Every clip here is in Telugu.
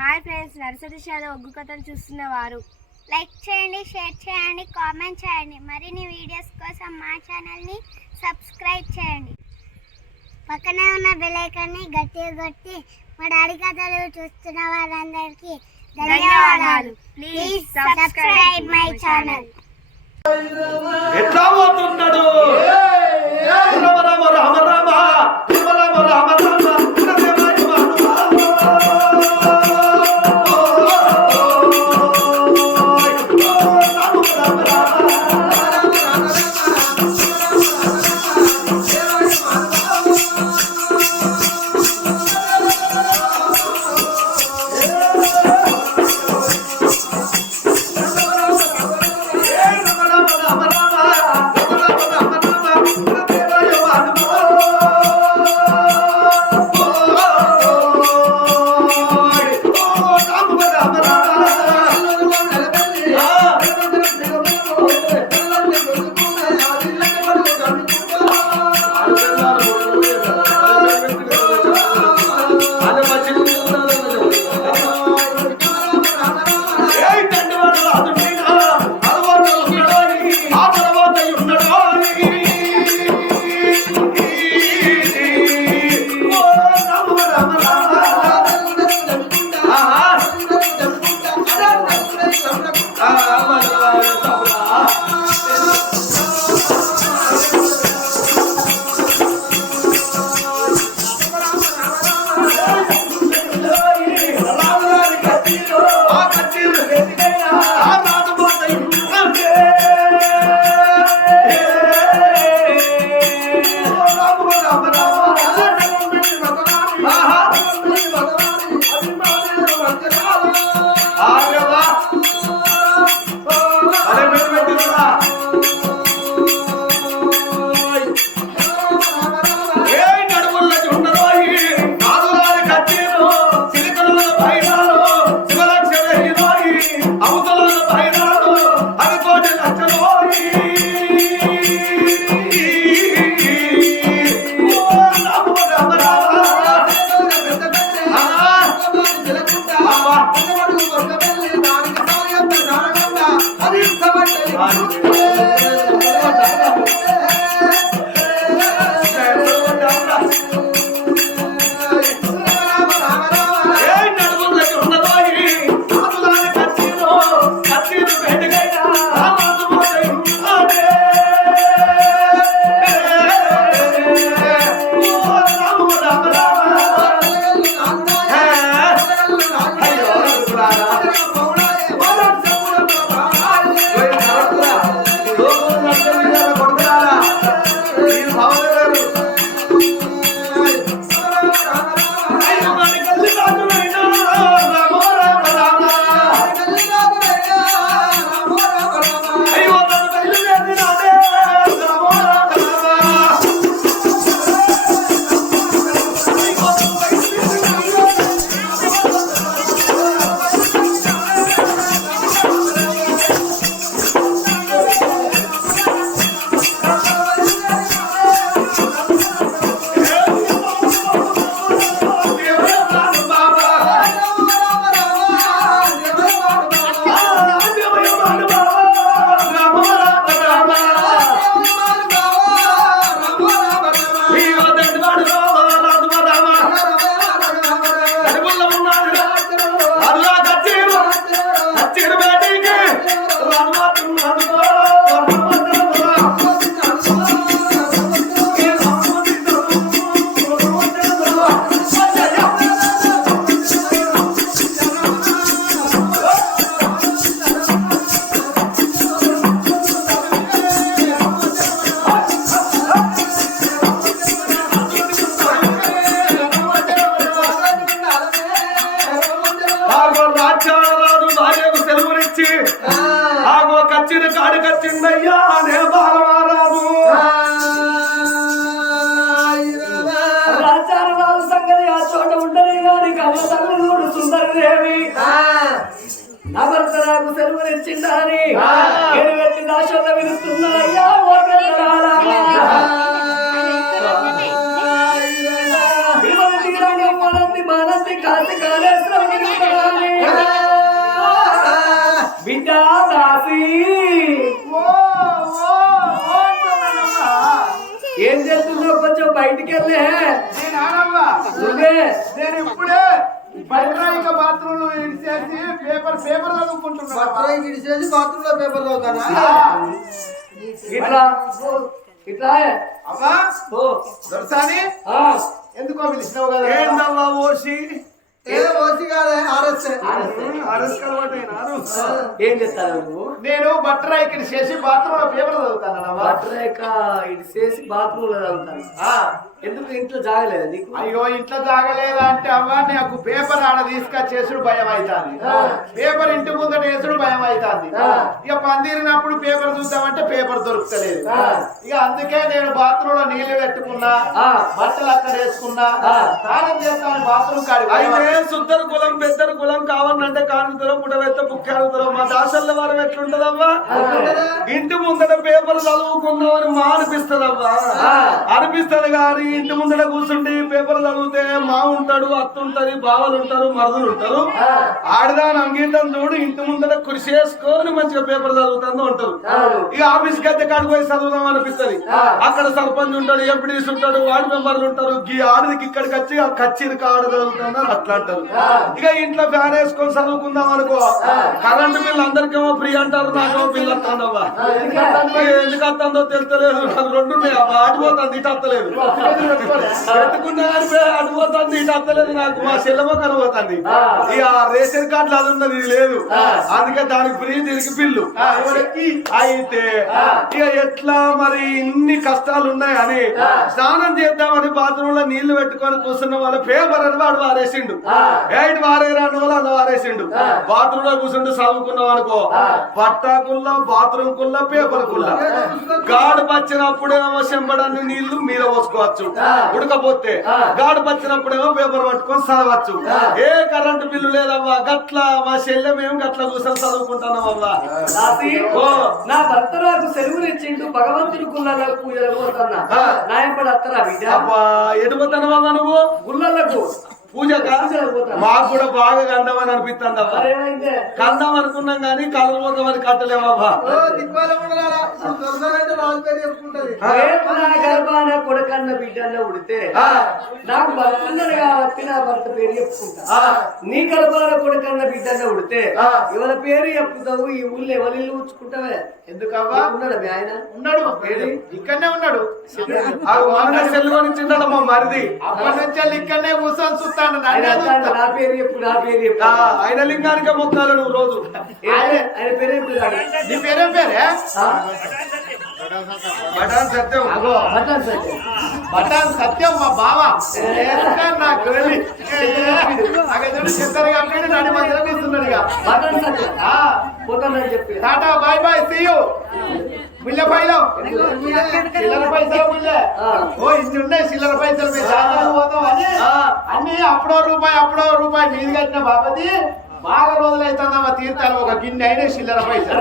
హాయ్ ఫ్రెండ్స్, నర్సరీ షాలో ఒగ్గు కథలు చూస్తున్నవారు లైక్ చేయండి, షేర్ చేయండి, కామెంట్ చేయండి. మరిన్ని వీడియోస్ కోసం మా ఛానల్ని సబ్స్క్రైబ్ చేయండి. పక్కనే ఉన్న బెల్ ఐకాన్ని గట్టిగా కొట్టి మా డాడీ కథలు చూస్తున్న వారందరికీ ధన్యవాదాలు. Please subscribe my channel. ఎట్లా పోతున్నాడు రామ రామ రామ రామ రామ రామ రామ కచ్చిందయ్యా అనే బాలమారాజు రాజారావు సంగతి ఆ చోట ఉండని గాని కమ్మ తల్లి సుందరదేవి నా భర్త నాకు సెలవునిచ్చిందని ఎరువెట్టి దాశల విరుస్తున్నాయ్యా మానంది కాసి కాళేశ్వరం ఎవరిలే నేను ఆడవ్వా. నువ్వే నేను ఇప్పుడే బయట బాత్రూమ్ చేసి పేపర్ చదువుకుంటున్నా. చేసి బాత్రూమ్ లో పేపర్ చదువుతానా? ఇట్లా ఇట్లా అవ్వా ఓ దొరసాని ఆ ఎందుకో పిలిచినావు కదా? ఏందమ్మా ఓసి ఏ ఓసి కాదే ఆర్ఎస్ ఏం చేస్తావు నువ్వు నేను బట్టరా ఇక్కడ చేసి బాత్రూమ్ లో పేపర్ చదువుతాను. బట్టలేక ఇది చేసి బాత్రూమ్ లో చదువుతాను. ఎందుకు ఇంట్లో జాగలేదు నీకు? అయ్యో ఇంట్లో తాగలేదా అంటే అవ్వ నాకు పేపర్ ఆడ తీసుకొచ్చేసుడు భయం అవుతుంది. పేపర్ ఇంటి ముందట వేసుడు భయం అవుతుంది. ఇక పందిరినప్పుడు పేపర్ చూద్దామంటే పేపర్ దొరుకుతలేదు. ఇక అందుకే నేను బాత్రూమ్ లో నీళ్లు పెట్టుకున్నా, బట్టలు అక్కడ వేసుకున్నా, స్నానం చేస్తాను బాత్రూమ్ కాడి. అయితే సుద్దరు కులం పెద్దరు కులం కావాలంటే కానుతరం పుట్టవెత్త పుక్కాడుతరం మా దాసల్ల వారం ఎట్లుంటదమ్మా? ఇంటి ముందట పేపర్ చదువుకున్నామని మా అనిపిస్తుందమ్మా. అనిపిస్తుంది కానీ ఇంటి ముందర కూర్చుంటే పేపర్ చదివితే మా ఉంటాడు, అత్త ఉంటది, బావలు ఉంటారు, మరుదులు ఉంటారు. ఆడదాని అంగీతం చూడు ఇంటి ముందర కృషి చేసుకొని మంచిగా పేపర్ చదువుతుందో ఉంటారు. ఇక ఆఫీస్ గద్దె కాడికి పోయి చదువుదాం అనిపిస్తుంది. అక్కడ సర్పంచ్ ఉంటాడు, ఎంపీడీస్ ఉంటాడు, వార్డు మెంబర్లు ఉంటారు. ఈ ఆడదికి ఇక్కడికి వచ్చి ఆ కచ్చిరికి ఆడ చదువుతున్నారు అట్లా అంటారు. ఇక ఇంట్లో ఫ్యాన్ వేసుకొని చదువుకుందాం అనుకో కరెంటు బిల్లు అందరికేమో ఫ్రీ అంటారు, నాకేమో బిల్లు వస్తుందవ్వా. ఎందుకు వస్తుందో తెలుస్తలేదు. నాకు రెండు ఉన్నాయి అవ్వ, ఆడిపోతుంది ఇటు వస్తలేదు. పెట్టుకున్నా అడిపోతుంది ఇటు వస్తలేదు. నాకు మా చెల్లెమో కనబోతుంది. ఇక రేషన్ కార్డులు అది ఉన్నది ఇది లేదు. అందుకే దానికి ఫ్రీ దీనికి బిల్లు. అయితే ఇక ఎట్లా మరి ఇన్ని కష్టాలు ఉన్నాయని స్నానం చేద్దామని బాత్రూమ్ లో నీళ్లు పెట్టుకొని కూర్చున్న వాళ్ళు పేపర్ అని వాడు వారేసిండు. ఏడు వారేరా వాళ్ళు అలా వారేసిండు. బాత్రూమ్ లో కూర్చుంటూ చదువుకున్నాం అనుకో పట్టాకుల్లా బాత్రూమ్ కుల్లా పేపర్ కుల్లా గాడు పచ్చినప్పుడేమో చెంపడాన్ని నీళ్లు మీద పోసుకోవచ్చు, ఉడకపోతే గాడు పచ్చినప్పుడేమో పేపర్ పట్టుకొని చదవచ్చు. ఏ కరెంటు బిల్లు లేదవ్వా. గట్లా మా చెల్లె మేము గట్లా కూర్చొని చదువుకుంటున్నాం అవ్వా. నా భర్త నాకు సెలవులు ఇచ్చిండు, భగవంతుడి గుళ్ళ పూజలు పోతున్నా. నాయపడి అత్తరా బిడ్డ ఎడిపోతానవా నువ్వు గుళ్ళకు పూజ మాకు కూడా బాగా కందామని అనిపిస్తుంది అవ్వ. కందాం అనుకున్నాం గానీ కళ్ళు పోతామని కట్టలేవా. గర్భాన కొడుకన్న బిడ్డన్న ఉడితే నాకు భర్త ఉన్నది కాబట్టి నా భర్త పేరు చెప్పుకుంటా. నీ గర్భాన కొడుకన్న బిడ్డన్న ఉడితే ఎవరి పేరు చెప్పుతావు? ఈ ఊళ్ళో ఎవరిల్లు ఉంచుకుంటావే? ఎందుకవ్వా? ఉన్నాడు మీ ఆయన ఉన్నాడు, ఇక్కడనే ఉన్నాడు. సెల్లుకొని చిన్న మా మరిది అప్పటి నుంచి ఇక్కడనే కూర్చొని చూస్తాను. నా పేరు చెప్పు, నా పేరు చెప్పు. ఆయన లింగానికే మొక్కాలి నువ్వు రోజు. ఆయన పేరు చెప్పు. నీ పేరేం పేరే? బటాన్ సత్యం. బటాన్ సత్యం మా బావ. నాకు చెత్తరు కాబట్టి నడి మధ్యలో కూర్చున్నాడు. Tata bye bye see you. ముళ్ళ పైలో చిల్లర పైసలు ముళ్ళ. ఓ ఇన్ని ఉన్నాయి చిల్లర పైసలు. మీరు జాతరకు పోతాం అని అన్ని అప్పుడో రూపాయి మీది కట్టిన బాపతి. బాగా రోజులైతుందమ్మా తీర్థాలు. ఒక గిన్నె అయినా చిల్లర పైసలు.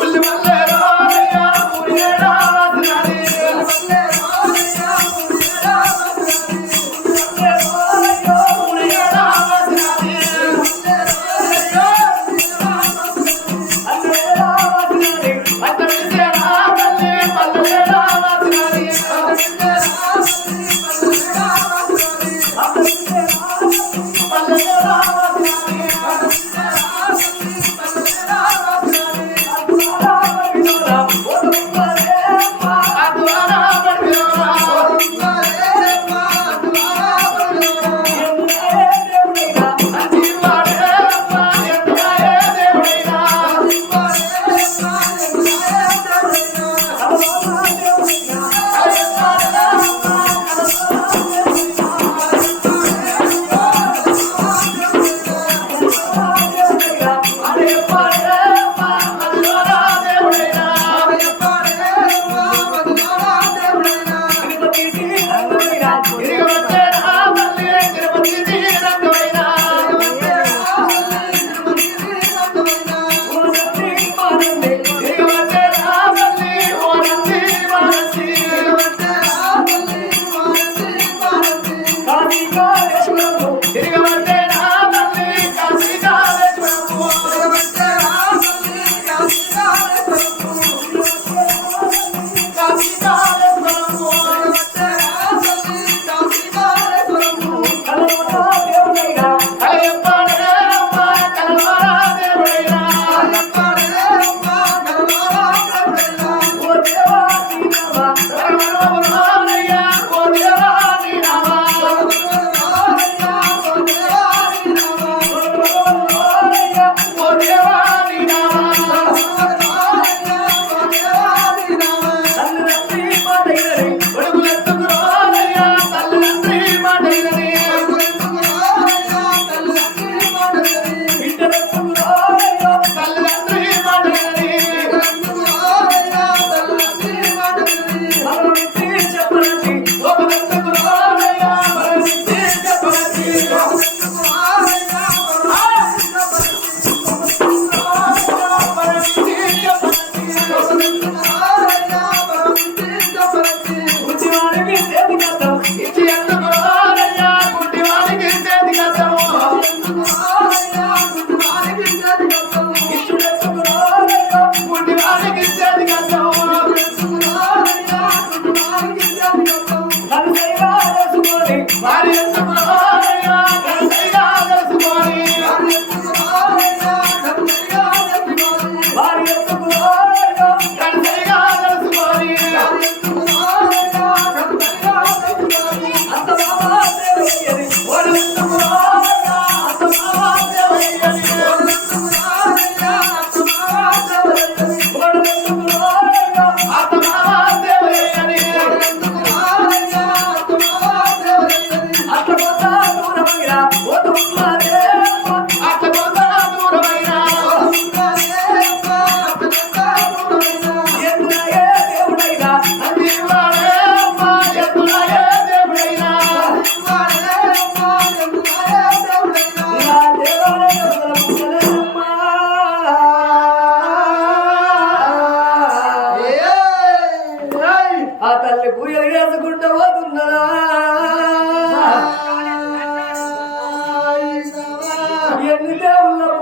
ఉల్లి మల్లె రారయ్య ఊరేడా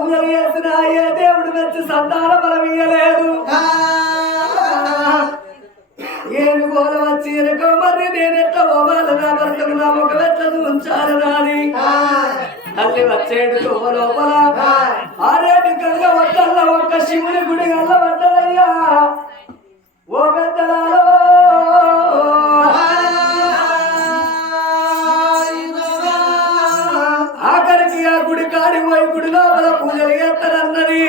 పూజలు చేసిన ఏ దేవుడు వచ్చి సంతాన బలం ఇయ్యలేదు. ఏమి గోల వచ్చి ఎనకో మరి నేనెట్లా పోవాలి నా భర్తకు నా ముఖం ఎట్లా ఉంచాలని అని తల్లి వచ్చేడు తోమ లోపల ఆరేడు గంగ వద్దల్ల ఒక్క శివుని గుడి గల్ల పడ్డదయ్యా. ఓ పెద్దలాలో ఆఖరికి ఆ గుడి కాడి పోయి గుడి లోపల పూజలు చేస్తారన్నది.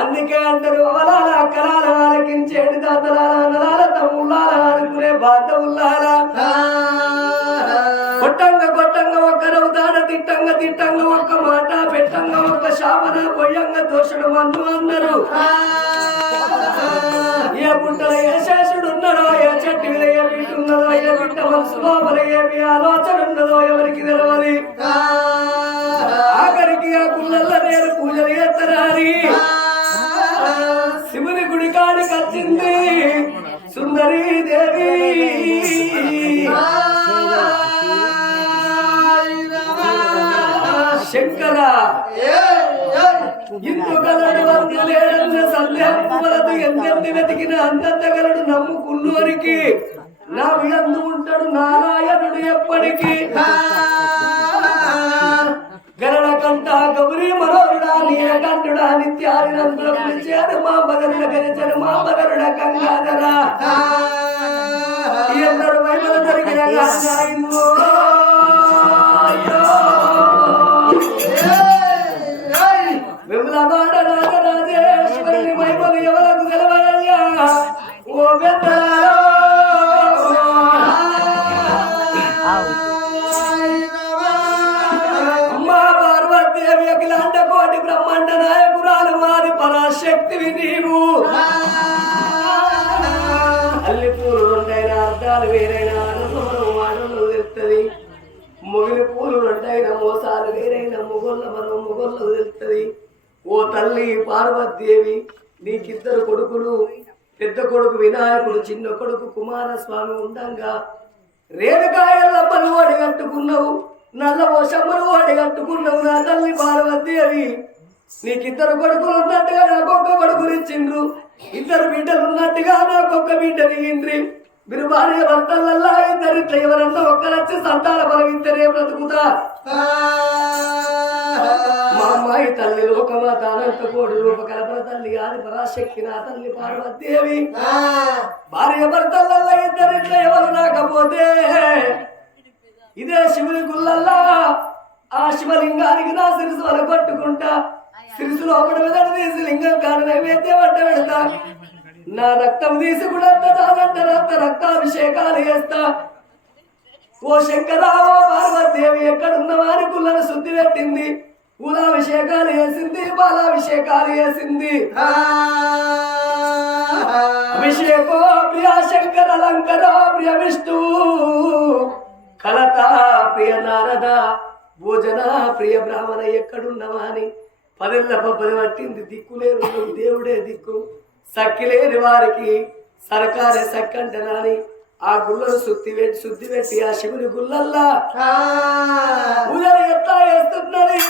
అందుకే అందరూ అవలాల అక్కలాల ఆలకించేడు తాతలాల అన్నలాల తమ్ముళ్ళాల అనుకునే బాధ ఉల్లాల కొట్టంగా కొట్టంగా ఒక్కరవుతాడ తిట్టంగా తిట్టంగా ఒక్క మాట పెట్టంగా ఒక్క శాపన పొయ్యంగా దోషుడు మందు అందరు ఏ పుట్టల ఏ శేషుడు ఉన్నాడో ఏ చెట్టు మీద ఏ బిడ్డున్నదో ఏ బిడ్డ మనసు లోపల ఏమి ఆలోచన ఉన్నదో ఎవరికి తెలవది. ఆఖరికి ఆ గుళ్ళల్ల నేను పూజలు చేస్తారని శివుని గుడి కాడికి వచ్చింది సుందరీ దేవి. శంకర ఇందుగలడు వందలేడన్న సందేహం వలదు ఎంతెంత వెతికిన అంతగలడు నమ్ముకున్నోరికి నా వియందు ఉంటాడు నారాయణుడు ఎప్పటికీ. గరళ కంట గౌరీ మనోరుడా నీలకంఠుడా నిత్యానందుల పిలిచారు మా బదరుడ గరిచరు మా బదరుడ గంగాధర ఎందరు వైపుల దొరికిన విమలవాడ రాజరాజేశ్వరుని వైపులు ఎవరకు తెలవయ్యా. ఓ పెద్దలారో అఖిలాండ కోటి బ్రహ్మాండ నాయకురాలు వారి పరాశక్తివి నీవు. అల్లి పూలు రెండైన అర్థాలు వేరైన మాటలు తెలుస్తుంది. మొగిలి పూలు రెండైన మోసాలు వేరైన మొగోళ్ళ మరో మొగోళ్ళ తెలుస్తుంది. ఓ తల్లి పార్వతీదేవి నీకిద్దరు కొడుకులు, పెద్ద కొడుకు వినాయకుడు, చిన్న కొడుకు కుమారస్వామి ఉండంగా రేణుకాయల్లమ్మను ఓడిగట్టుకున్నావు, నల్ల ఓషమ్మను ఓడిగట్టుకున్నావు. నా తల్లి పార్వతీదేవి నీకిద్దరు కొడుకులు ఉన్నట్టుగా నాకొక్క కొడుకునిచ్చిండ్రు, ఇద్దరు బిడ్డలు ఉన్నట్టుగా నాకొక్క బిడ్డని ఇండ్రి. మీరు భార్య భర్తలల్లా ఇద్దరిట్లా ఎవరన్నా ఒక్కరొచ్చి సంతాన బలం ఇద్దరే బ్రతుకుతా. మా అమ్మాయి తల్లి లోకమాత అనంత కోడి రూప కల్పన తల్లి ఆది పరాశక్తి నా తల్లి పార్వతీదేవి. భార్య భర్తలల్లా ఇద్దరిట్లా ఎవరు రాకపోతే ఇదే శివుని గుళ్ళల్లా ఆ శివలింగానికి నా సిరుసు వల కొట్టుకుంటా, సిరుసు లోపల మెదడు తీసి లింగం కాడ నైవేద్యం వంట పెడతా, నా రక్తం తీసి కూడా రక్తాభిషేకాలు చేస్తా. ఓ శంకరా ఓ పార్వతీదేవి ఎక్కడున్నవారి కుళ్ళను శుద్ధి పెట్టింది, పూలాభిషేకాలు చేసింది, బాలాభిషేకాలు చేసింది. అభిషేకో ప్రియ శంకర అలంకరో ప్రియ విష్ణు కలత ప్రియ నారద భోజన ప్రియ బ్రాహ్మణ ఎక్కడున్నవా అని పదెళ్ళ పబ్బది పట్టింది. దిక్కులేరు దేవుడే దిక్కు, సక్కిలేని వారికి సర్కారే సక్కంటనాని ఆ గుళ్ళను శుద్ధి పెట్టి ఆ శివుని గుళ్ళల్లా పూజలు ఎట్లా వేస్తున్నది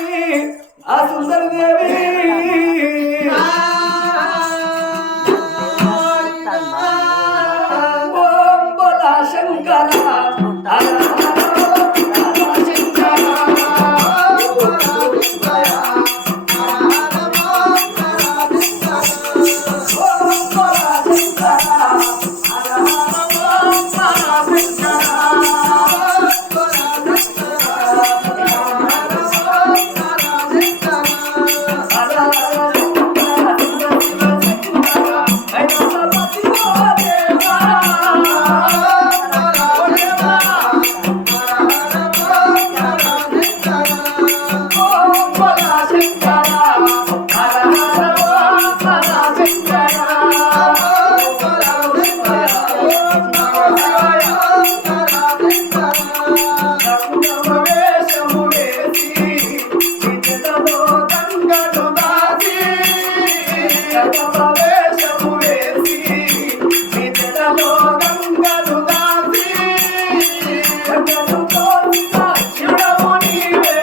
ఆ సుందరి దేవి. ఓం బోలా శంకర శివుడము నీవే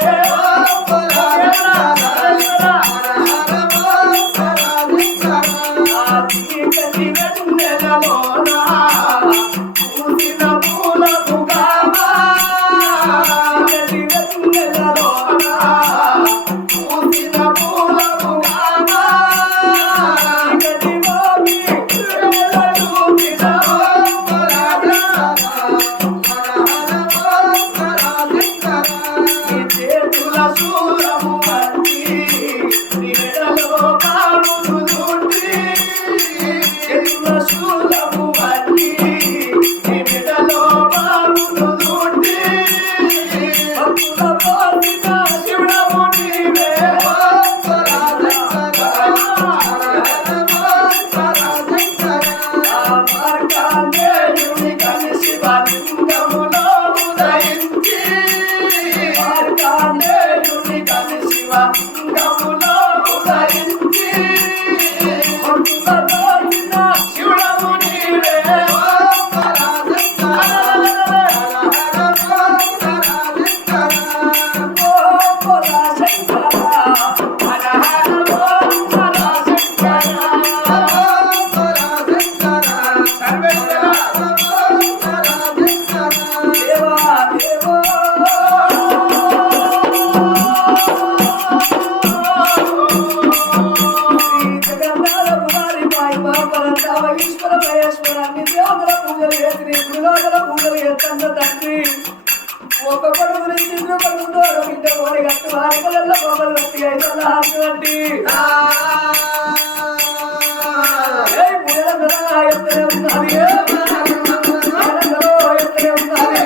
లోకేశ్వర అన్ని దేవుల పూజలు చేసి నీ గుడిలోగల పూజలు చేస్తున్న తండ్రి ఒక కొడుకు నుంచి ఇంద్ర కొడుకుతో బిడ్డ కోడి కట్టు ఆడపిల్లల కోపలు కట్టి 5 హార్ట్ కట్టి ఎత్తనే ఉన్నది ఎత్తనే ఉన్నది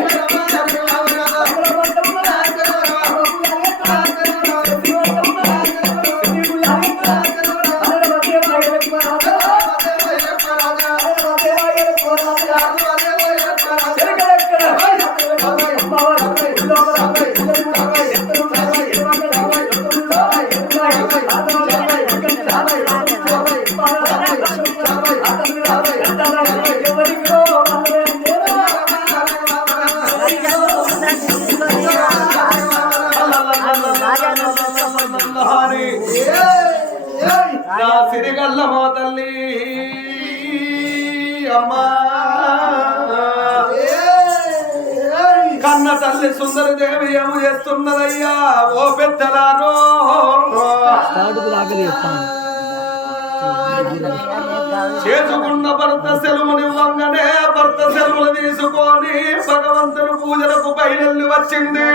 సిరిగల్ల మా తల్లి అమ్మా కన్న తల్లి సుందర దేవి ఏమి చేస్తున్నదయ్యా ఓ పెద్దలారో చేసుకున్న భర్త సెలవునివ్వంగానే భర్త సెలవులు తీసుకొని భగవంతుని పూజలకు బయలుదేరి వచ్చింది